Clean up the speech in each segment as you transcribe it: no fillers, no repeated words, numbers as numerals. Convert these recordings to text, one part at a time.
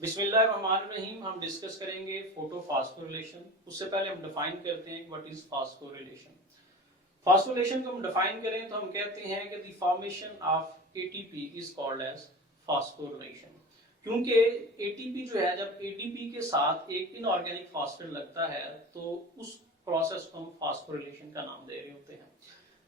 बिस्मिल्लाहिर्रहमानिर्रहीम। हम डिस्कस करेंगे फोटो-फास्फोरिलेशन। उससे पहले हम डिफाइन करते हैं व्हाट इज फास्फोरिलेशन। फास्फोरिलेशन को हम डिफाइन करें तो हम कहते हैं कि the formation of ATP is called as phosphorylation. क्योंकि एटीपी जो है, जब एडीपी के साथ एक इनऑर्गेनिक फास्फेट लगता है तो उस प्रोसेस को हम फास्फोरिलेशन का नाम दे रहे होते हैं।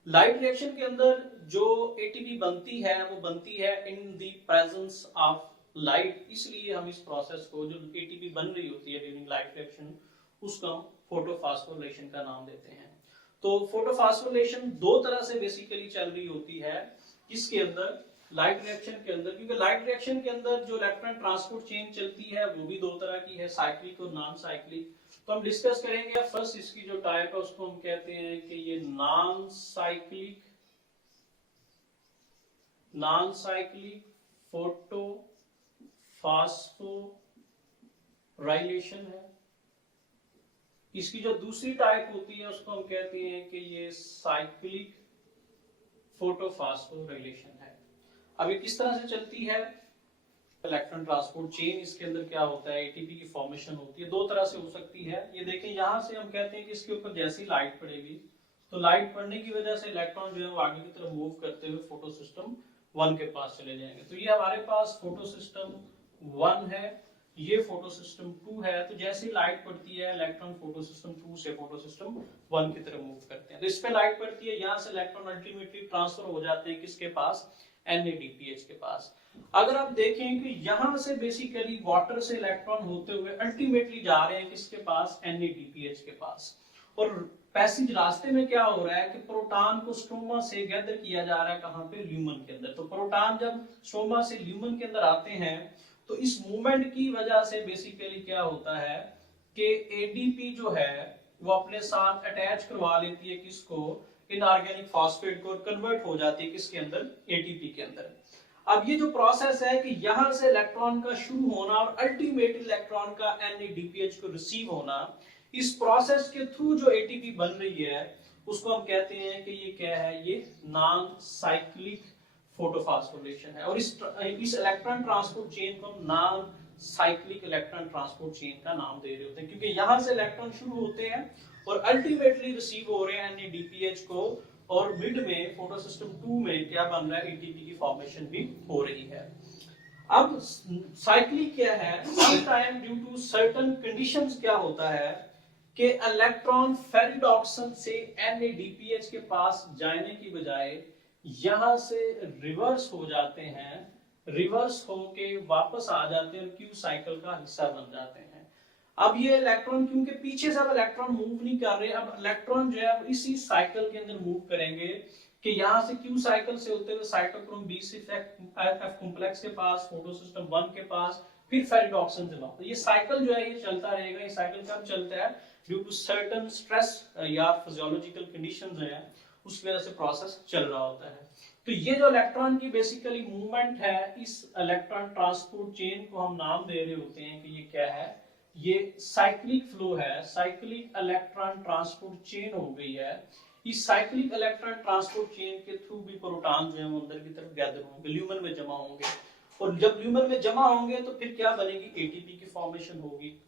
लाइट रिएक्शन के अंदर जो एटीपी बनती है वो बनती है in the presence of light, इसलिए हम इस प्रोसेस को, जो एटीपी बन रही होती है ड्यूरिंग लाइट रिएक्शन, उसको हम फोटोफास्फोरिलेशन का नाम देते हैं। तो फोटोफास्फोरिलेशन दो तरह से बेसिकली चल रही होती है। किसके अंदर? लाइट रिएक्शन के अंदर। क्योंकि लाइट रिएक्शन के अंदर जो इलेक्ट्रॉन ट्रांसपोर्ट चेन चलती है वो भी दो तरह की है, साइक्लिक और नॉन साइक्लिक। तो हम डिस्कस करेंगे फर्स्ट इसकी जो टाइप है उसको हम कहते हैं कि ये नॉन साइक्लिक फोटो फास्फोराइलेशन है। इसकी जो दूसरी टाइप होती है उसको हम कहते हैं कि ये साइक्लिक फोटोफास्फोराइलेशन है। अब ये किस तरह से चलती है? इलेक्ट्रॉन ट्रांसपोर्ट चेन, इसके अंदर क्या होता है, एटीपी की फॉर्मेशन होती है। दो तरह से हो सकती है। ये देखें, यहां से हम कहते हैं कि इसके ऊपर जैसी लाइट पड़ेगी तो लाइट पड़ने की वजह से इलेक्ट्रॉन जो है वो आगे की तरफ मूव करते हुए फोटो सिस्टम 1 के पास चले जाएंगे। तो ये हमारे पास फोटो सिस्टम 1 है, ये फोटो सिस्टम 2 है। तो जैसे लाइट पड़ती है इलेक्ट्रॉन फोटो सिस्टम 2 से फोटो सिस्टम 1 की तरफ मूव करते हैं। तो इस पे लाइट पड़ती है, यहाँ से इलेक्ट्रॉन अल्टीमेटली ट्रांसफर हो जाते हैं किसके पास? NADPH के पास। अगर आप देखें कि यहां से बेसिकली वाटर से इलेक्ट्रॉन होते हुए अल्टीमेटली जा रहे हैं किसके पास? NADPH के पास। और पैसेज रास्ते में क्या हो रहा है कि प्रोटॉन को स्ट्रोमा से गैदर किया जा रहा है, कहां पे? ल्यूमन के अंदर। तो प्रोटॉन जब स्ट्रोमा से ल्यूमन के अंदर आते हैं तो इस मूवमेंट की वजह से बेसिकली क्या होता है कि एडीपी जो है वो अपने साथ अटैच करवा लेती है किसको? इनऑर्गेनिक फास्फेट को, कन्वर्ट हो जाती है किसके अंदर? एटीपी के अंदर। अब ये जो प्रोसेस है कि यहां से इलेक्ट्रॉन का शुरू होना और अल्टीमेट इलेक्ट्रॉन का NADPH को रिसीव होना, इस प्रोसेस के थ्रू जो एटीपी बन रही है उसको हम कहते हैं कि ये क्या है? ये नॉन साइक्लिक फोटोफास्फोरिलेशन है। और इस इलेक्ट्रॉन ट्रांसपोर्ट चेन को हम non cyclic electron transport chain का नाम दे रहे होते हैं, क्योंकि यहां से इलेक्ट्रॉन शुरू होते हैं और अल्टीमेटली रिसीव हो रहे हैं NADPH को, और मिड में फोटो सिस्टम 2 में क्या बन रहा है? एटीपी की फॉर्मेशन भी हो रही है। अब साइक्लिक क्या है? Sometime due to certain conditions क्या होता है कि इलेक्ट्रॉन फेरिडॉक्सन से NADPH के पास जाने की बजाय यहां से रिवर्स हो जाते हैं, रिवर्स होके वापस आ जाते हैं और क्यू साइकिल का हिस्सा बन जाते हैं। अब ये इलेक्ट्रॉन, क्योंकि पीछे से अब इलेक्ट्रॉन मूव नहीं कर रहे, अब इलेक्ट्रॉन जो है इसी साइकिल के अंदर मूव करेंगे कि यहां से क्यू साइकिल से होते हुए साइटोक्रोम B6F कॉम्प्लेक्स के पास, फोटो सिस्टम 1 के पास, फिर फेरिडॉक्सन से वापस। ये साइकिल जो है ये चलता रहेगा। ये साइकिल कब चलता है? ड्यू टू सर्टेन स्ट्रेस या फिजियोलॉजिकल कंडीशंस है, उसकी वजह से प्रोसेस चल रहा होता है। तो ये जो इलेक्ट्रॉन की बेसिकली मूवमेंट है, इस इलेक्ट्रॉन ट्रांसपोर्ट चेन को हम नाम दे रहे होते हैं कि ये क्या है? ये साइक्लिक फ्लो है, साइक्लिक इलेक्ट्रॉन ट्रांसपोर्ट चेन हो गई है। इस साइक्लिक इलेक्ट्रॉन ट्रांसपोर्ट चेन के थ्रू भी प्रोटॉन जो है वो अंदर की तरफ गैदर होंगे, ल्यूमन में जमा होंगे, और जब ल्यूमन में जमा होंगे तो फिर क्या बनेगी? एटीपी की फॉर्मेशन होगी।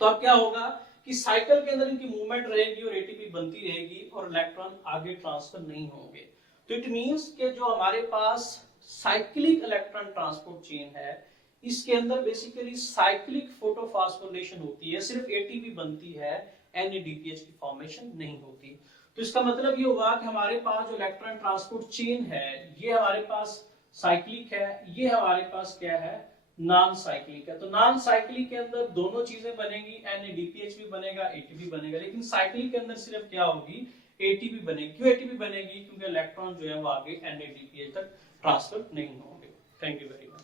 तो अब क्या होगा कि साइकिल के अंदर इनकी मूवमेंट रहेगी और एटीपी बनती रहेगी और इलेक्ट्रॉन आगे ट्रांसफर नहीं होंगे। तो इट मींस कि जो हमारे पास साइक्लिक इलेक्ट्रॉन ट्रांसपोर्ट चेन है, इसके अंदर बेसिकली साइक्लिक फोटोफास्फोरिलेशन होती है, सिर्फ एटीपी बनती है, NADPH की फॉर्मेशन नहीं होती। तो इसका मतलब ये हुआ कि हमारे पास जो इलेक्ट्रॉन ट्रांसपोर्ट चेन है ये हमारे पास साइक्लिक है, ये हमारे पास क्या है? नॉन साइक्लिक है। तो नॉन साइक्लिक के अंदर दोनों चीजें बनेगी, NADPH भी बनेगा, एटीपी बनेगा। लेकिन साइक्लिक के अंदर सिर्फ क्या होगी? एटीपी बनेगी। क्यों एटीपी बनेगी? क्योंकि इलेक्ट्रॉन जो है वो आगे NADPH तक ट्रांसफर नहीं होंगे। Thank you very much.